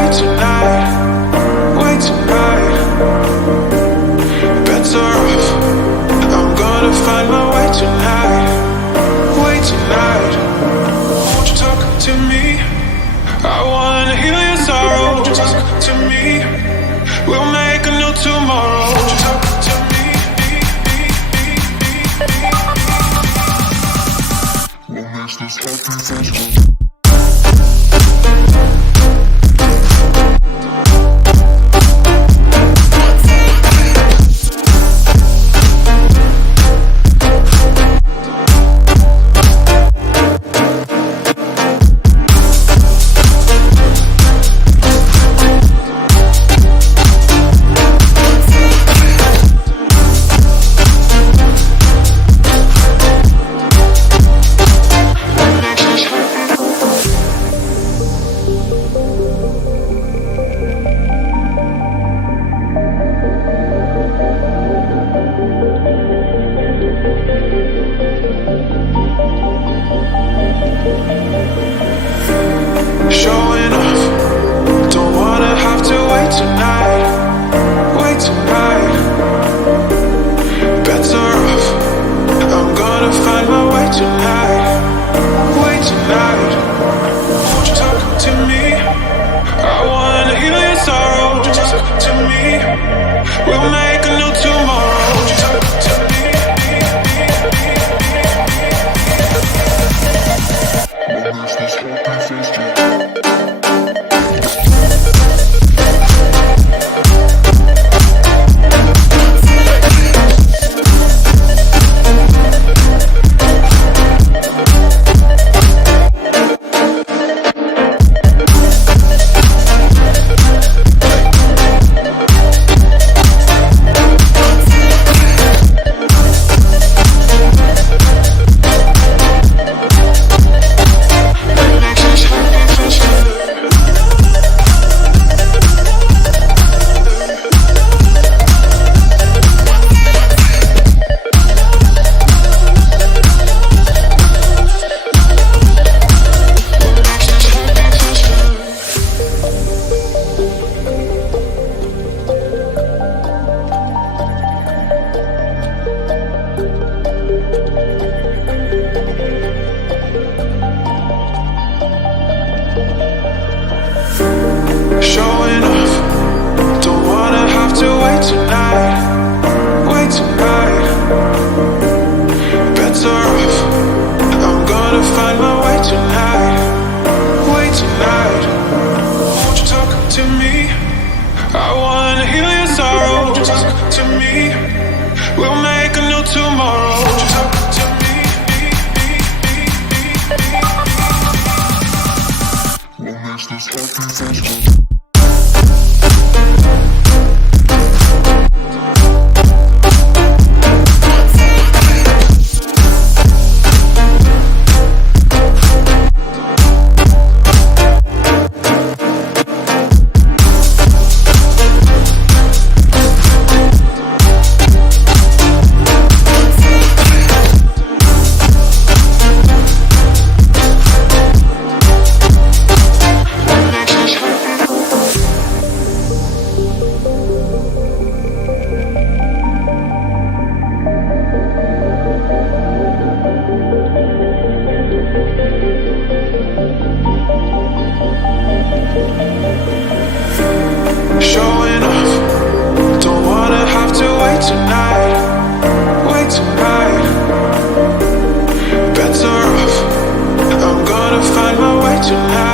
way tonight, way tonight. Better off, I'm gonna find my way tonight, way tonight. Won't you talk to me? I wanna heal your sorrow. Won't you talk to me? We'll make a new tomorrow. Won't you talk to me? What makes this happy face? Showing off, don't wanna have to wait tonight, wait tonight. Better off, I'm gonna find my way tonight, way tonight. Won't you talk to me? I wanna heal your sorrow. Won't you talk to me? We'll make a new tomorrow. Won't you talk to me? What makes this happy face? Showing off, don't wanna have to wait tonight, wait tonight. Better off, I'm gonna find my way tonight, way tonight. Won't you talk to me? I wanna heal your sorrow. Won't you talk to me? We'll make a new tomorrow. Won't you talk to me? What makes this happy face? Showing off, don't wanna have to wait tonight, wait tonight. Better off, I'm gonna find my way tonight.